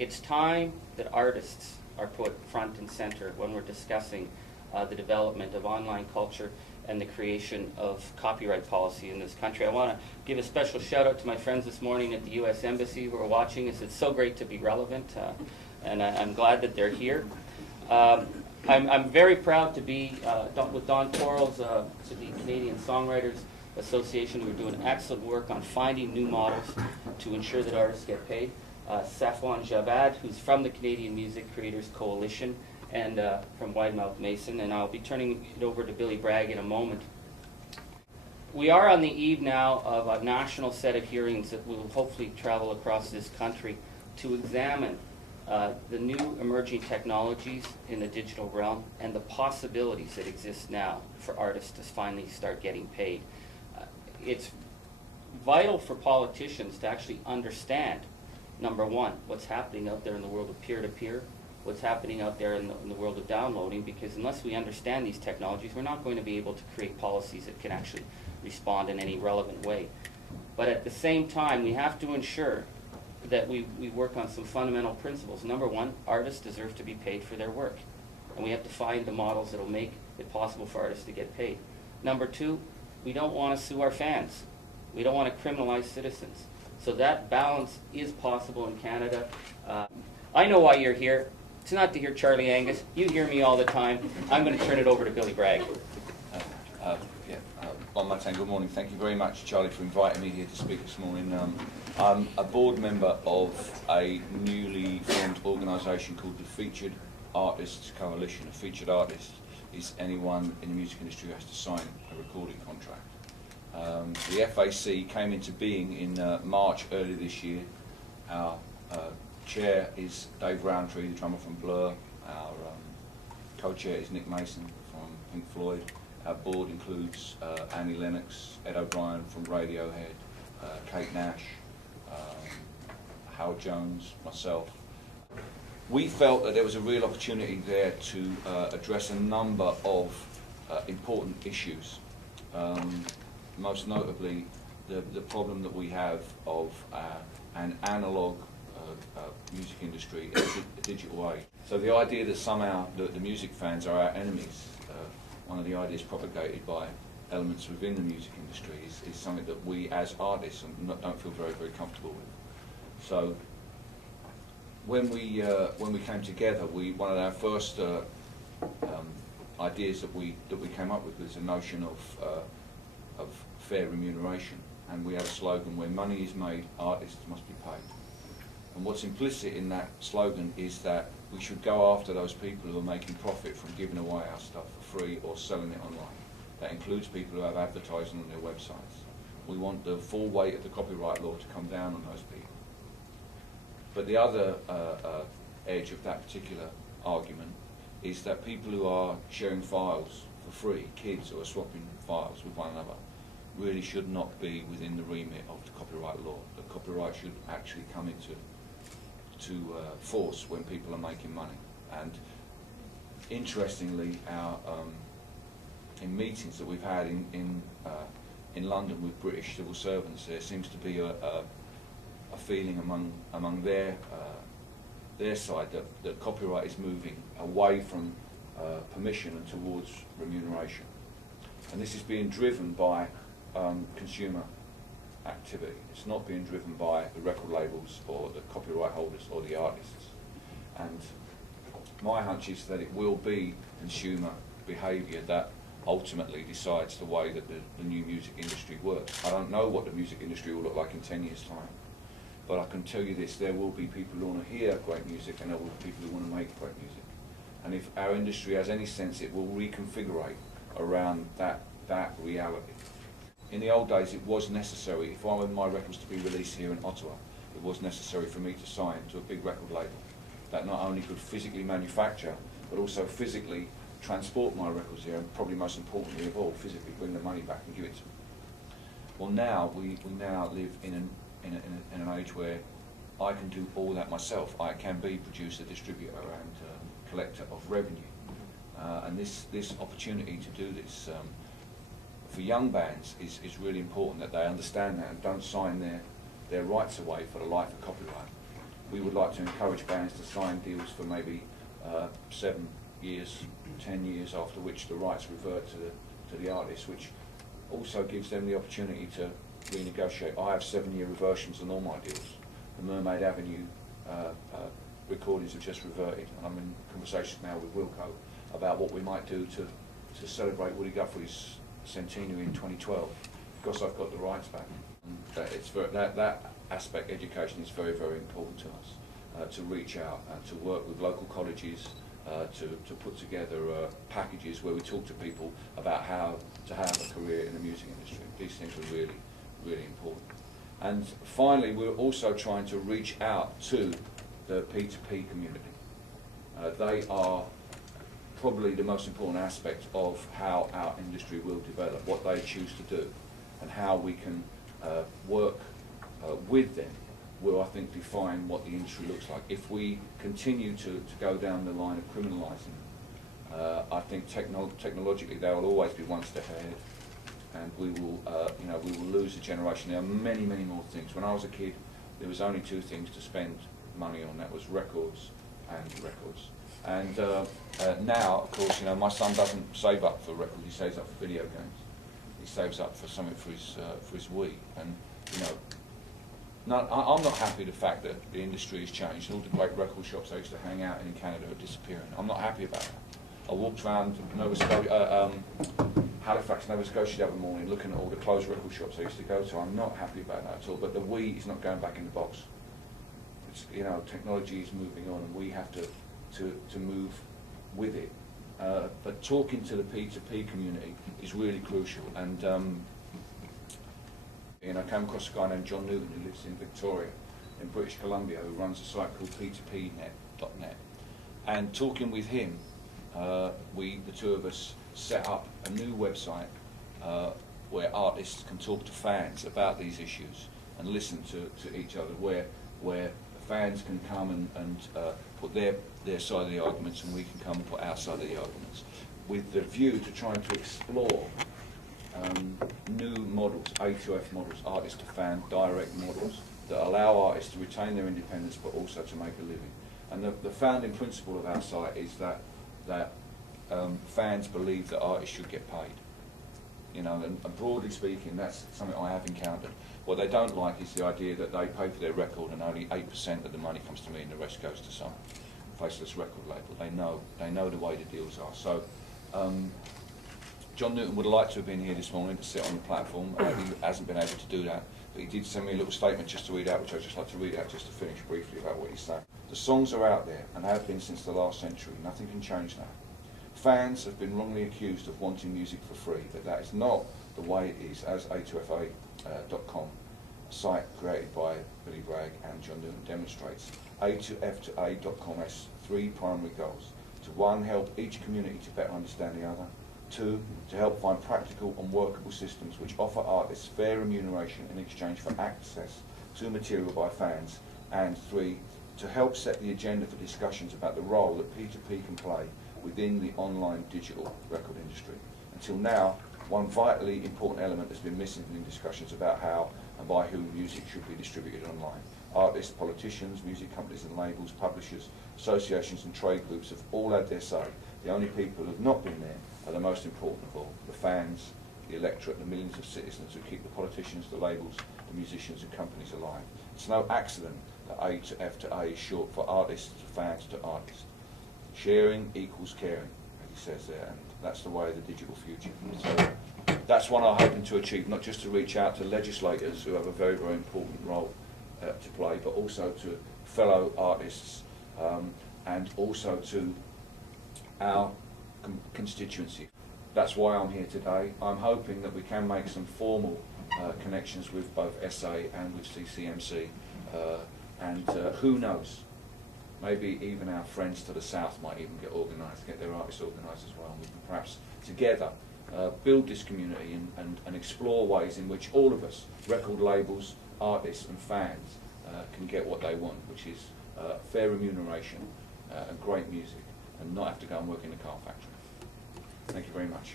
It's time that artists are put front and center when we're discussing the development of online culture and the creation of copyright policy in this country. I want to give a special shout out to my friends this morning at the U.S. Embassy who are watching us. It's so great to be relevant, and I'm glad that they're here. I'm very proud to be with Don Quarles, to the Canadian Songwriters Association. We're doing excellent work on finding new models to ensure that artists get paid. Safwan Jabad, who's from the Canadian Music Creators Coalition and from Widemouth Mason, and I'll be turning it over to Billy Bragg in a moment. We are on the eve now of a national set of hearings that will hopefully travel across this country to examine the new emerging technologies in the digital realm and the possibilities that exist now for artists to finally start getting paid. It's vital for politicians to actually understand, number one, what's happening out there in the world of peer-to-peer, what's happening out there in the world of downloading, because unless we understand these technologies, we're not going to be able to create policies that can actually respond in any relevant way. But at the same time, we have to ensure that we work on some fundamental principles. Number one, artists deserve to be paid for their work, and we have to find the models that will make it possible for artists to get paid. Number two, we don't want to sue our fans. We don't want to criminalize citizens. So that balance is possible in Canada. I know why you're here. It's not to hear Charlie Angus. You hear me all the time. I'm going to turn it over to Billy Bragg. Bon matin, good morning. Thank you very much, Charlie, for inviting me here to speak this morning. I'm a board member of a newly formed organisation called the Featured Artists Coalition. A featured artist is anyone in the music industry who has to sign a recording contract. The FAC came into being in March earlier this year. Our chair is Dave Rowntree, the drummer from Blur. Our co-chair is Nick Mason from Pink Floyd. Our board includes Annie Lennox, Ed O'Brien from Radiohead, Kate Nash, Howard Jones, myself. We felt that there was a real opportunity there to address a number of important issues. Most notably, the problem that we have of an analogue music industry in a digital age. So the idea that somehow the music fans are our enemies, one of the ideas propagated by elements within the music industry, is something that we as artists don't feel very, very comfortable with. So when we came together, one of our first ideas that we came up with was a notion of fair remuneration, and we had a slogan: where money is made, artists must be paid. And what's implicit in that slogan is that we should go after those people who are making profit from giving away our stuff for free or selling it online. That includes people who have advertising on their websites. We want the full weight of the copyright law to come down on those people. But the other edge of that particular argument is that people who are sharing files for free, kids who are swapping files with one another, really should not be within the remit of the copyright law. The copyright should actually come into force when people are making money. And interestingly, in meetings that we've had in London with British civil servants, there seems to be a feeling among their side that copyright is moving away from permission and towards remuneration. And this is being driven by consumer activity. It's not being driven by the record labels or the copyright holders or the artists. And my hunch is that it will be consumer behaviour that ultimately decides the way that the new music industry works. I don't know what the music industry will look like in 10 years' time, but I can tell you this: there will be people who want to hear great music and there will be people who want to make great music. And if our industry has any sense, it will reconfigure around that reality. In the old days, it was necessary, if I wanted my records to be released here in Ottawa, it was necessary for me to sign to a big record label that not only could physically manufacture, but also physically transport my records here, and probably most importantly of all, physically bring the money back and give it to me. Well, now we now live in an age where I can do all that myself. I can be producer, distributor, and collector of revenue. And this opportunity to do this for young bands is really important, that they understand that and don't sign their rights away for the life of copyright. we would like to encourage bands to sign deals for maybe 7 years, 10 years, after which the rights revert to the artist, which also gives them the opportunity to renegotiate. I have 7-year reversions on all my deals. The Mermaid Avenue recordings have just reverted, and I'm in conversations now with Wilco about what we might do to celebrate Woody Guthrie's centenary in 2012, because I've got the rights back. That aspect, education, is very, very important to us, to reach out and to work with local colleges, to put together packages where we talk to people about how to have a career in the music industry. These things are really, really important. And finally, we're also trying to reach out to the P2P community. They are probably the most important aspect of how our industry will develop, what they choose to do, and how we can work with them will, I think, define what the industry looks like. If we continue to go down the line of criminalising, I think technologically they will always be one step ahead, and we will, we will lose a generation. There are many, many more things. When I was a kid, there was only 2 things to spend money on. That was records and records. And now, of course, my son doesn't save up for records. He saves up for video games. He saves up for something for his Wii. And I'm not happy with the fact that the industry has changed. All the great record shops I used to hang out in Canada are disappearing. I'm not happy about that. I walked around Halifax, Nova Scotia the other morning looking at all the closed record shops I used to go to. I'm not happy about that at all. But the Wii is not going back in the box. It's, technology is moving on, and we have to move with it. But talking to the P2P community is really crucial. And I came across a guy named John Newton who lives in Victoria, in British Columbia, who runs a site called p2pnet.net. And talking with him, the 2 of us, set up a new website where artists can talk to fans about these issues and listen to each other, where fans can come and put their side of the arguments, and we can come and put our side of the arguments, with the view to trying to explore new models, A2F models, artist to fan direct models, that allow artists to retain their independence but also to make a living. And the founding principle of our site is that fans believe that artists should get paid. And broadly speaking, that's something I have encountered. What they don't like is the idea that they pay for their record and only 8% of the money comes to me and the rest goes to some faceless record label. They know the way the deals are. So John Newton would have liked to have been here this morning to sit on the platform. He hasn't been able to do that, but he did send me a little statement just to read out, which I'd just like to read out just to finish briefly about what he's saying. The songs are out there and have been since the last century. Nothing can change that. Fans have been wrongly accused of wanting music for free, but that is not the way it is, as A2FA.com, a site created by Billy Bragg and John Newton, demonstrates. A2F2A.com has 3 primary goals. To 1, help each community to better understand the other. 2, to help find practical and workable systems which offer artists fair remuneration in exchange for access to material by fans. And 3, to help set the agenda for discussions about the role that P2P can play within the online digital record industry. Until now, one vitally important element has been missing in discussions about how and by whom music should be distributed online. Artists, politicians, music companies and labels, publishers, associations and trade groups have all had their say. The only people who have not been there are the most important of all: the fans, the electorate, the millions of citizens who keep the politicians, the labels, the musicians and companies alive. It's no accident that A to F to A is short for artists to fans to artists. Sharing equals caring, as he says there, and that's the way of the digital future. So that's what I'm hoping to achieve, not just to reach out to legislators who have a very, very important role to play, but also to fellow artists and also to our constituency. That's why I'm here today. I'm hoping that we can make some formal connections with both SA and with CCMC, and who knows, maybe even our friends to the south might even get organised, get their artists organised as well, and we can perhaps together build this community and explore ways in which all of us, record labels, artists and fans, can get what they want, which is fair remuneration and great music, and not have to go and work in a car factory. Thank you very much.